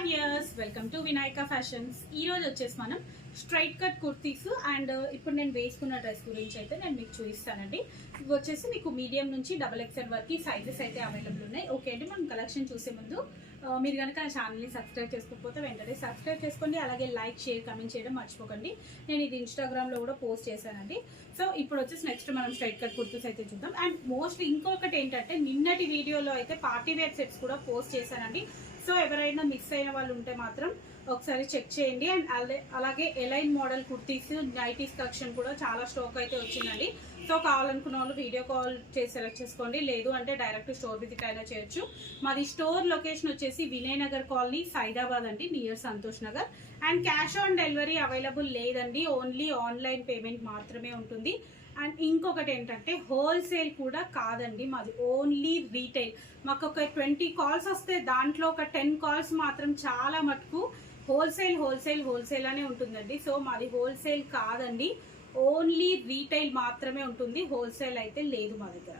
Hi viewers, welcome to Vinayaka fashions. ఈ రోజు వచ్చేసి మనం స్ట్రైట్ కట్ కుర్తీస్ అండ్ ఇప్పుడు నేను వేసుకున్న డ్రెస్ గురించి అయితే నేను మీకు చూపిస్తానండి. ఇవి వచ్చేసి మీకు మీడియం నుంచి XXL వరకు సైజెస్ అయితే అవైలబుల్ ఉన్నాయి. ఓకే అండి, మనం కలెక్షన్ చూసే ముందు మీరు కనుక నా ఛానల్ని సబ్స్క్రైబ్ చేసుకోకపోతే వెంటనే సబ్స్క్రైబ్ చేసుకోండి. అలాగే లైక్, షేర్, కమెంట్ చేయడం మర్చిపోకండి. నేను ఇది ఇన్స్టాగ్రామ్లో కూడా పోస్ట్ చేశానండి. సో ఇప్పుడు వచ్చేసి నెక్స్ట్ మనం స్ట్రైట్ కట్ కుర్తీస్ అయితే చూద్దాం. అండ్ మోస్ట్లీ ఇంకొకటి ఏంటంటే, నిన్నటి వీడియోలో అయితే పార్టీ వేర్ సెట్స్ కూడా పోస్ట్ చేశానండి. సో ఎవరైనా మిస్ అయిన వాళ్ళు ఉంటే మాత్రం ఒకసారి చెక్ చేయండి. అండ్ అలాగే A line model kurtis, nighties collection కూడా చాలా స్టాక్ అయితే వచ్చిందండి. సో కావాలనుకున్న వాళ్ళు వీడియో కాల్ చేసి సెలెక్ట్ చేసుకోండి, లేదు అంటే డైరెక్ట్ స్టోర్ విజిట్ అయినా చేయొచ్చు. మాది స్టోర్ లొకేషన్ వచ్చేసి వినయనగర్ కాలనీ, సైదాబాద్ అండి, near Santosh Nagar. And cash on delivery available లేదండి, ఓన్లీ ఆన్లైన్ పేమెంట్ మాత్రమే ఉంటుంది. అండ్ ఇంకొకటి ఏంటంటే, హోల్సేల్ కూడా కాదండి, మాది ఓన్లీ రీటైల్. మాకు ఒక 20 కాల్స్ వస్తే దాంట్లో ఒక 10 కాల్స్ మాత్రం చాలా మటుకు హోల్సేల్ అనే ఉంటుందండి. సో మాది హోల్సేల్ కాదండి, ఓన్లీ రీటైల్ మాత్రమే ఉంటుంది, హోల్సేల్ అయితే లేదు మా దగ్గర.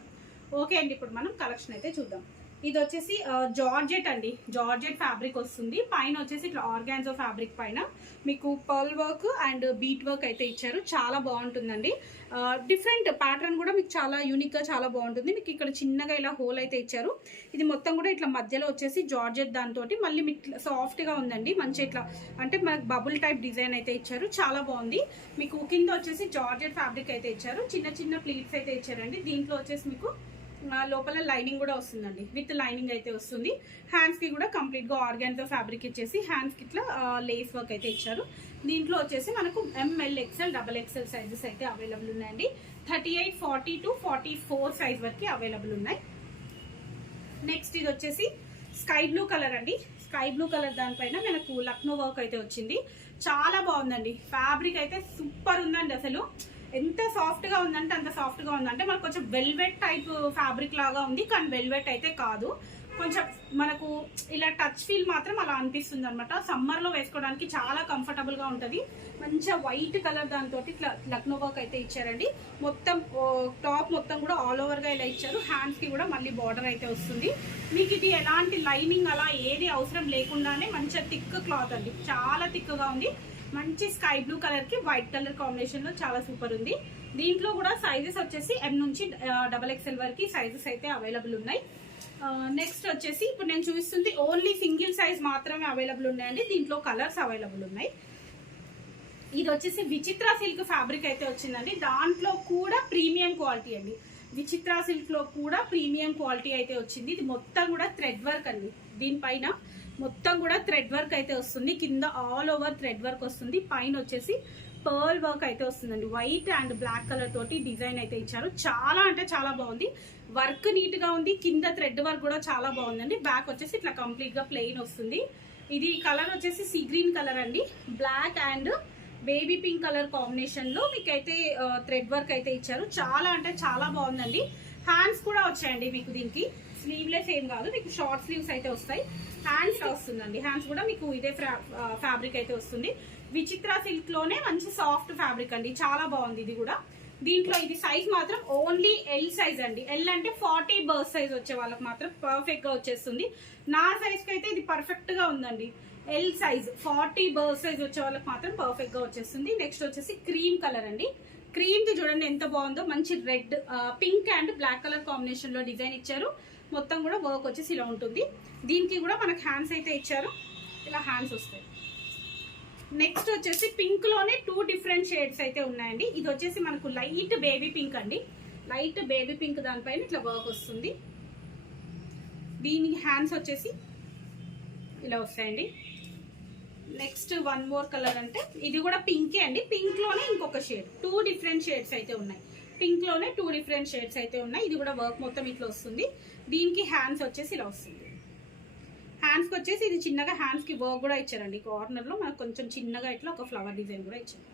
ఓకే అండి, ఇప్పుడు మనం కలెక్షన్ అయితే చూద్దాం. ఇది వచ్చేసి జార్జెట్ అండి, జార్జెట్ ఫ్యాబ్రిక్ వస్తుంది. పైన వచ్చేసి ఇట్లా ఆర్గాన్జో ఫ్యాబ్రిక్ పైన మీకు pearl work and bead work అయితే ఇచ్చారు. చాలా బాగుంటుందండి. డిఫరెంట్ ప్యాటర్న్ కూడా మీకు చాలా యూనిక్ గా చాలా బాగుంటుంది. మీకు ఇక్కడ చిన్నగా ఇలా హోల్ అయితే ఇచ్చారు. ఇది మొత్తం కూడా ఇట్లా మధ్యలో వచ్చేసి జార్జెట్ దాంతో మళ్ళీ మీకు సాఫ్ట్ గా ఉందండి. మంచి ఇట్లా అంటే మనకు బబుల్ టైప్ డిజైన్ అయితే ఇచ్చారు, చాలా బాగుంది. మీకు కింద వచ్చేసి జార్జెట్ ఫ్యాబ్రిక్ అయితే ఇచ్చారు, చిన్న చిన్న ప్లీట్స్ అయితే ఇచ్చారండి. దీంట్లో వచ్చేసి మీకు లోపల లైనింగ్ కూడా వస్తుందండి, విత్ లైనింగ్ అయితే వస్తుంది. హ్యాండ్స్ కి కూడా కంప్లీట్ గా ఆర్గాన్జో ఫ్యాబ్రిక్ ఇచ్చేసి హ్యాండ్స్ కి ఇట్లా లేస్ వర్క్ అయితే ఇచ్చారు. దీంట్లో వచ్చేసి మనకు ML, XL, XXL సైజెస్ అయితే అవైలబుల్ ఉన్నాయండి. 38, 40 to 44 సైజ్ వరకు అవైలబుల్ ఉన్నాయి. నెక్స్ట్ ఇది వచ్చేసి స్కై బ్లూ కలర్ అండి. స్కై బ్లూ కలర్ దానిపైన మనకు లక్నో వర్క్ అయితే వచ్చింది. చాలా బాగుందండి, ఫ్యాబ్రిక్ అయితే సూపర్ ఉందండి. అసలు ఎంత సాఫ్ట్ గా ఉందంటే అంత సాఫ్ట్ గా ఉందంటే, మనకు కొంచెం వెల్వెట్ టైప్ ఫ్యాబ్రిక్ లాగా ఉంది, కానీ వెల్వెట్ అయితే కాదు. కొంచెం మనకు ఇలా టచ్ ఫీల్ మాత్రం అలా అనిపిస్తుంది అనమాట. సమ్మర్ లో వేసుకోవడానికి చాలా కంఫర్టబుల్ గా ఉంటది. మంచిగా వైట్ కలర్ దాంతో ఇట్లా లక్నో వర్క్ అయితే ఇచ్చారండి. మొత్తం టాప్ మొత్తం కూడా ఆల్ ఓవర్ గా ఇలా ఇచ్చారు. హ్యాండ్స్ కి కూడా మళ్ళీ బార్డర్ అయితే వస్తుంది. మీకు ఇది ఎలాంటి లైనింగ్ అలా ఏది అవసరం లేకుండానే మంచిగా థిక్ క్లాత్ అండి, చాలా థిక్ గా ఉంది. మంచి స్కై బ్లూ కలర్ కి వైట్ కలర్ కాంబినేషన్ లో చాలా సూపర్ ఉంది. దీంట్లో కూడా సైజెస్ వచ్చేసి M నుంచి XXL వరకు సైజెస్ అయితే అవైలబుల్ ఉన్నాయి. నెక్స్ట్ వచ్చేసి ఇప్పుడు నేను చూపిస్తుంది ఓన్లీ సింగిల్ సైజ్ మాత్రమే అవైలబుల్ ఉన్నాయండి. దీంట్లో కలర్స్ అవైలబుల్ ఉన్నాయి. ఇది వచ్చేసి విచిత్ర సిల్క్ ఫ్యాబ్రిక్ అయితే వచ్చిందండి. దాంట్లో కూడా ప్రీమియం క్వాలిటీ అండి. విచిత్ర సిల్క్ లో కూడా ప్రీమియం క్వాలిటీ అయితే వచ్చింది. ఇది మొత్తం కూడా థ్రెడ్ వర్క్ అండి. దీనిపైన మొత్తం కూడా థ్రెడ్ వర్క్ అయితే వస్తుంది. కింద ఆల్ ఓవర్ థ్రెడ్ వర్క్ వస్తుంది. పైన వచ్చేసి పర్ల్ వర్క్ అయితే వస్తుందండి. వైట్ అండ్ బ్లాక్ కలర్ తోటి డిజైన్ అయితే ఇచ్చారు. చాలా అంటే చాలా బాగుంది. వర్క్ నీట్ గా ఉంది. కింద థ్రెడ్ వర్క్ కూడా చాలా బాగుందండి. బ్యాక్ వచ్చేసి ఇట్లా కంప్లీట్ గా ప్లెయిన్ వస్తుంది. ఇది కలర్ వచ్చేసి సీ గ్రీన్ కలర్ అండి. Black and baby pink colour combination లో మీకైతే థ్రెడ్ వర్క్ అయితే ఇచ్చారు. చాలా అంటే చాలా బాగుందండి. హ్యాండ్స్ కూడా వచ్చాయండి మీకు. దీనికి స్లీవ్లెస్ ఏం కాదు, మీకు షార్ట్ స్లీవ్స్ అయితే వస్తాయి. హ్యాండ్స్ వస్తుందండి. హ్యాండ్స్ కూడా మీకు ఇదే ఫ్యాబ్రిక్ అయితే వస్తుంది. విచిత్ర సిల్క్ లోనే మంచి సాఫ్ట్ ఫ్యాబ్రిక్ అండి, చాలా బాగుంది ఇది కూడా. దీంట్లో ఇది సైజ్ మాత్రం ఓన్లీ L సైజ్ అండి. L అంటే 40 బర్త్ సైజ్ వచ్చే వాళ్ళకి మాత్రం పర్ఫెక్ట్ గా వచ్చేస్తుంది. నా సైజ్ కి అయితే ఇది పర్ఫెక్ట్ గా ఉందండి. L సైజ్ 40 బర్త్ సైజ్ వచ్చే వాళ్ళకి మాత్రం పర్ఫెక్ట్ గా వచ్చేస్తుంది. నెక్స్ట్ వచ్చేసి క్రీమ్ కలర్ అండి. క్రీమ్ ది చూడండి ఎంత బాగుందో, మంచి red, pink and black colour combination లో డిజైన్ ఇచ్చారు. మొత్తం కూడా వర్క్ వచ్చేసి ఇలా ఉంటుంది. దీనికి కూడా మనకు హ్యాండ్స్ అయితే ఇచ్చారు, ఇలా హ్యాండ్స్ వస్తాయి. నెక్స్ట్ వచ్చేసి పింక్ లోనే 2 డిఫరెంట్ షేడ్స్ అయితే ఉన్నాయండి. ఇది వచ్చేసి మనకు లైట్ బేబీ పింక్ అండి. లైట్ బేబీ పింక్ దానిపైన ఇట్లా వర్క్ వస్తుంది. దీనికి హ్యాండ్స్ వచ్చేసి ఇలా వస్తాయండి. నెక్స్ట్ వన్ మోర్ కలర్ అంటే ఇది కూడా పింకే అండి. పింక్ లోనే ఇంకొక షేడ్, 2 డిఫరెంట్ షేడ్స్ అయితే ఉన్నాయి. పింక్ లోనే 2 డిఫరెంట్ షేడ్స్ అయితే ఉన్నాయి. ఇది కూడా వర్క్ మొత్తం ఇట్లా వస్తుంది. దీనికి హ్యాండ్స్ వచ్చేసి ఇలా వస్తుంది. హ్యాండ్స్ కి వచ్చేసి ఇది చిన్నగా హ్యాండ్స్ కి వర్క్ కూడా ఇచ్చారండి. కార్నర్ లో మనకు కొంచెం చిన్నగా ఇట్లా ఒక ఫ్లవర్ డిజైన్ కూడా ఇచ్చారు.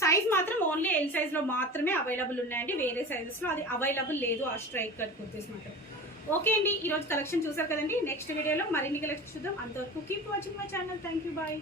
సైజ్ మాత్రం ఓన్లీ L సైజ్ లో మాత్రమే అవైలబుల్ ఉన్నాయండి. వేరే సైజెస్ లో అది అవైలబుల్ లేదు, ఆ స్ట్రైట్ కట్ కుర్తీస్ మాత్రం. ఓకే అండి, ఈ రోజు కలెక్షన్ చూసారు కదండి. నెక్స్ట్ వీడియోలో మరిన్ని కలెక్షన్ చూద్దాం. అంతవరకు keep watching my channel. Thank you, bye.